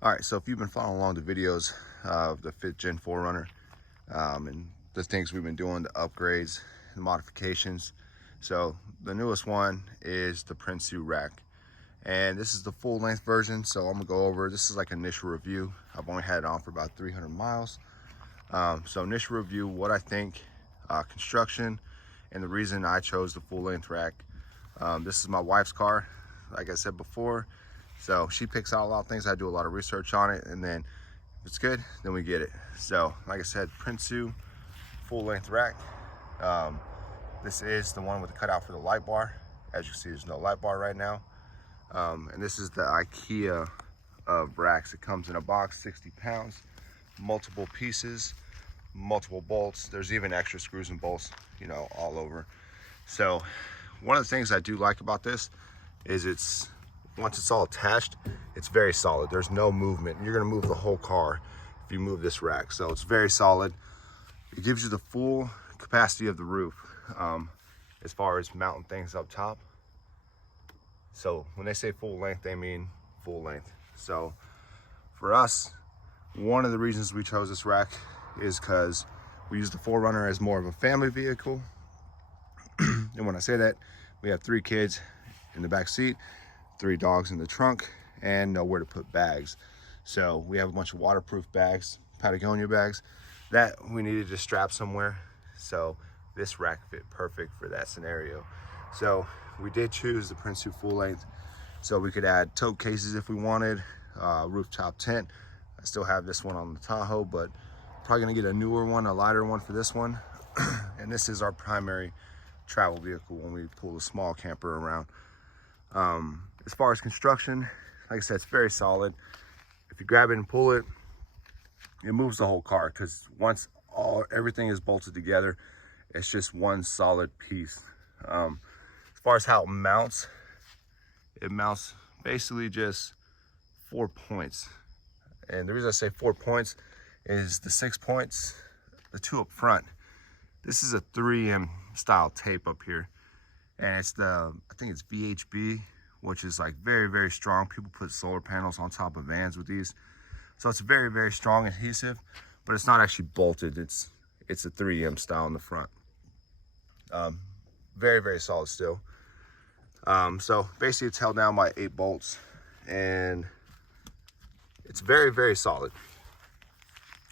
All right, so if you've been following along the videos of the 5th Gen 4Runner and the things we've been doing, the upgrades, the modifications. So the newest one is the Prinsu rack. And this is the full length version, so I'm gonna go over, this is like initial review. I've only had it on for about 300 miles. So initial review, what I think, construction, and the reason I chose the full length rack. This is my wife's car, like I said before. So she picks out a lot of things. I do a lot of research on it, and then if it's good, then we get it. So like I said, Prinsu full length rack. This is the one with the cutout for the light bar. As you see, there's no light bar right now. And this is the IKEA of racks. It comes in a box, 60 pounds, multiple pieces, multiple bolts. There's even extra screws and bolts, you know, all over. So one of the things I do like about this is once it's all attached, it's very solid. There's no movement. You're gonna move the whole car if you move this rack. So it's very solid. It gives you the full capacity of the roof as far as mounting things up top. So when they say full length, they mean full length. So for us, one of the reasons we chose this rack is because we use the 4Runner as more of a family vehicle. And when I say that, we have 3 kids in the back seat, 3 dogs in the trunk, and nowhere to put bags. So we have a bunch of waterproof bags, Patagonia bags, that we needed to strap somewhere. So this rack fit perfect for that scenario. So we did choose the Prinsu full length, so we could add tote cases if we wanted, rooftop tent. I still have this one on the Tahoe, but probably gonna get a newer one, a lighter one for this one. And this is our primary travel vehicle when we pull a small camper around. As far as construction, like I said, it's very solid. If you grab it and pull it, it moves the whole car, because once everything is bolted together, it's just one solid piece. As far as how it mounts basically just 4 points. And the reason I say 4 points is the 6 points, the 2 up front. This is a 3M style tape up here. And it's I think it's VHB, which is like very, very strong. People put solar panels on top of vans with these. So it's very, very strong adhesive, but it's not actually bolted. It's a 3M style in the front. Very, very solid still. So basically it's held down by 8 bolts, and it's very, very solid.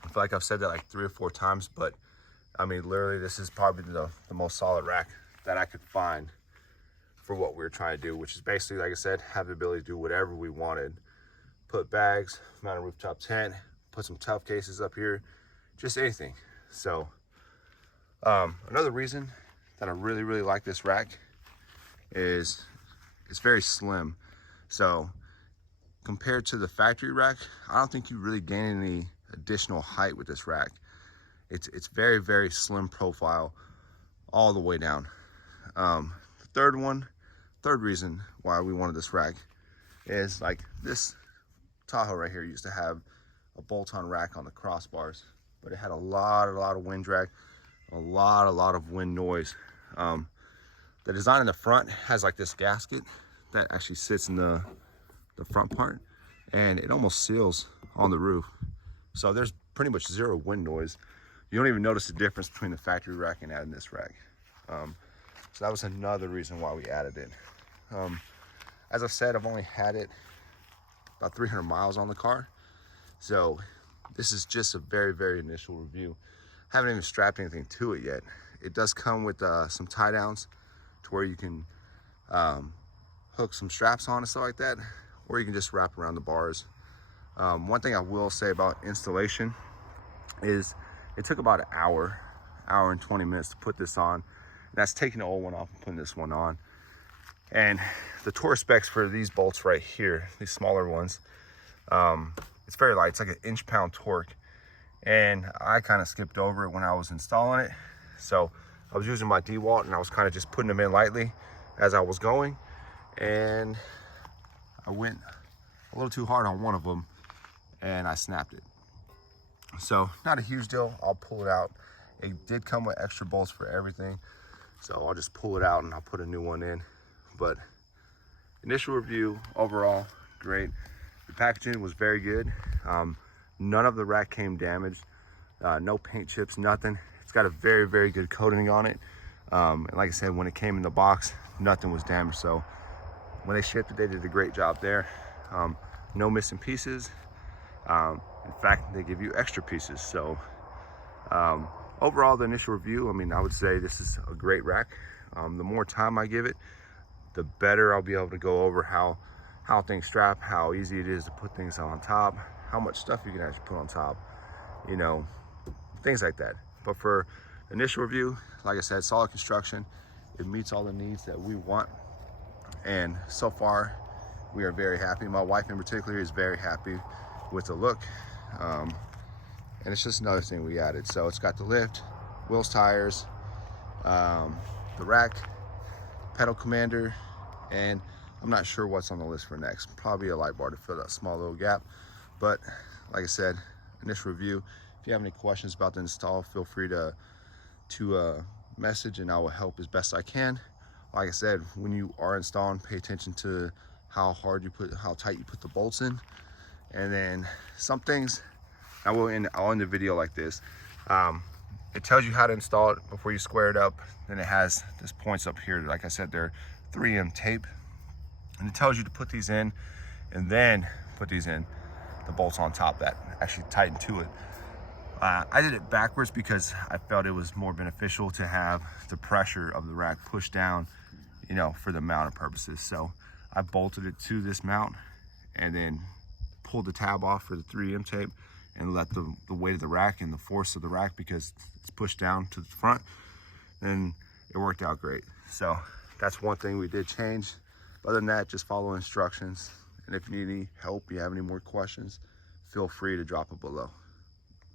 I feel like I've said that like 3 or 4 times, but I mean, literally this is probably the most solid rack that I could find for what we were trying to do, which is basically, like I said, have the ability to do whatever we wanted. Put bags, mount a rooftop tent, put some tough cases up here, just anything. So another reason that I really, really like this rack is it's very slim. So compared to the factory rack, I don't think you really gain any additional height with this rack. It's very, very slim profile all the way down. The third reason why we wanted this rack is, like, this Tahoe right here used to have a bolt-on rack on the crossbars, but it had a lot of wind drag, a lot of wind noise. The design in the front has like this gasket that actually sits in the front part, and it almost seals on the roof. So there's pretty much 0 wind noise. You don't even notice the difference between the factory rack and adding this rack. So that was another reason why we added it. As I've said, I've only had it about 300 miles on the car. So this is just a very, very initial review. I haven't even strapped anything to it yet. It does come with some tie downs to where you can hook some straps on and stuff like that, or you can just wrap around the bars. One thing I will say about installation is it took about an hour and 20 minutes to put this on. And that's taking the old one off and putting this one on. And the torque specs for these bolts right here, these smaller ones, it's very light. It's like an inch-pound torque. And I kind of skipped over it when I was installing it. So I was using my DeWalt, and I was kind of just putting them in lightly as I was going. And I went a little too hard on one of them, and I snapped it. So not a huge deal. I'll pull it out. It did come with extra bolts for everything, so I'll just pull it out and I'll put a new one in. But initial review overall, great. The packaging was very good. None of the rack came damaged. No paint chips, nothing. It's got a very, very good coating on it. And like I said, when it came in the box, nothing was damaged. So when they shipped it, they did a great job there. No missing pieces. In fact, they give you extra pieces. So overall, the initial review, I mean, I would say this is a great rack. The more time I give it, the better I'll be able to go over how things strap, how easy it is to put things on top, how much stuff you can actually put on top, you know, things like that. But for initial review, like I said, solid construction. It meets all the needs that we want. And so far, we are very happy. My wife in particular is very happy with the look. And it's just another thing we added. So it's got the lift, wheels, tires, the rack, pedal commander, and I'm not sure what's on the list for next. Probably a light bar to fill that small little gap. But like I said, initial review. If you have any questions about the install, feel free to message and I will help as best I can. Like I said, when you are installing, pay attention to how tight you put the bolts in. And then some things, I'll end the video like this. It tells you how to install it before you square it up. Then it has these points up here. Like I said, they're 3M tape. And it tells you to put these in and then put these in, the bolts on top that actually tighten to it. I did it backwards because I felt it was more beneficial to have the pressure of the rack pushed down, you know, for the mounting purposes. So I bolted it to this mount and then pulled the tab off for the 3M tape and let the weight of the rack and the force of the rack, because it's pushed down to the front, and it worked out great. So that's one thing we did change. Other than that, just follow instructions. And if you need any help, you have any more questions, feel free to drop it below.